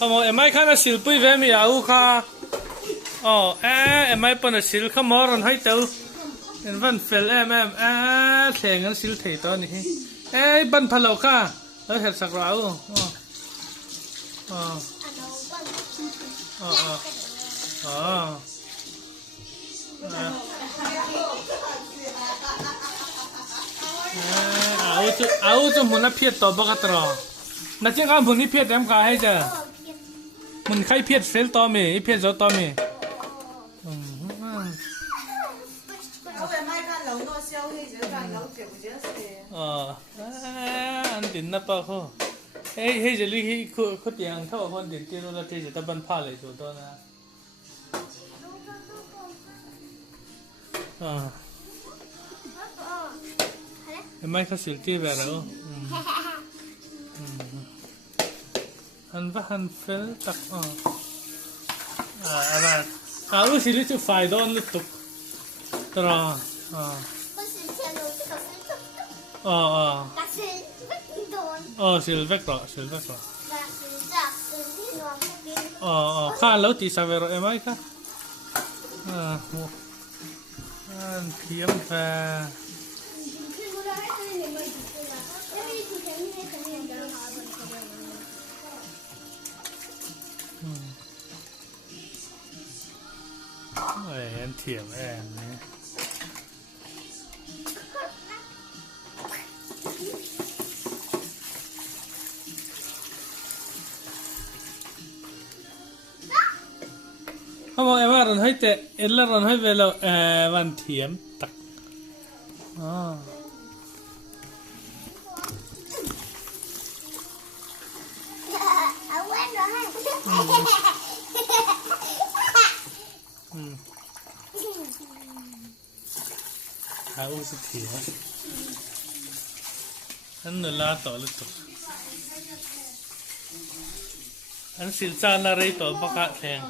Come on, em ai khá là xịt bụi về mi áo kha. Em ai bận là xịt không mò rồi hay tao. Em vẫn phèn thèn anh xịt thấy to này. Bận phá lâu kha. Ở hết sạc rau. Áo cho muốn nó phiệt to bạc trò. Nãy giờ anh muốn đi phiệt em cả hay chưa? Muốn khai phiệt phèn to mì, phiệt gió to mì. Anh tin nắp bao khô. Hey giờ đi khu tiền thao con tiền tiền là thế giờ ta bận phá lại rồi đó nè. Em ai khá xịt về rồi. Han phèn tắc áo xịt chút phải đó nó tục. Rồi. Xịt vét rồi. Khá lâu thì sao về rồi em ấy khá. Anh thiếm về. Em thiểm em đấy. Không em ăn hơi tệ, em là ăn hơi về lâu văn thiểm tắc. Áo sẽ thiểm. Anh nửa lá tỏ lực tục. Anh xin cha là rây tỏ bạc thèn.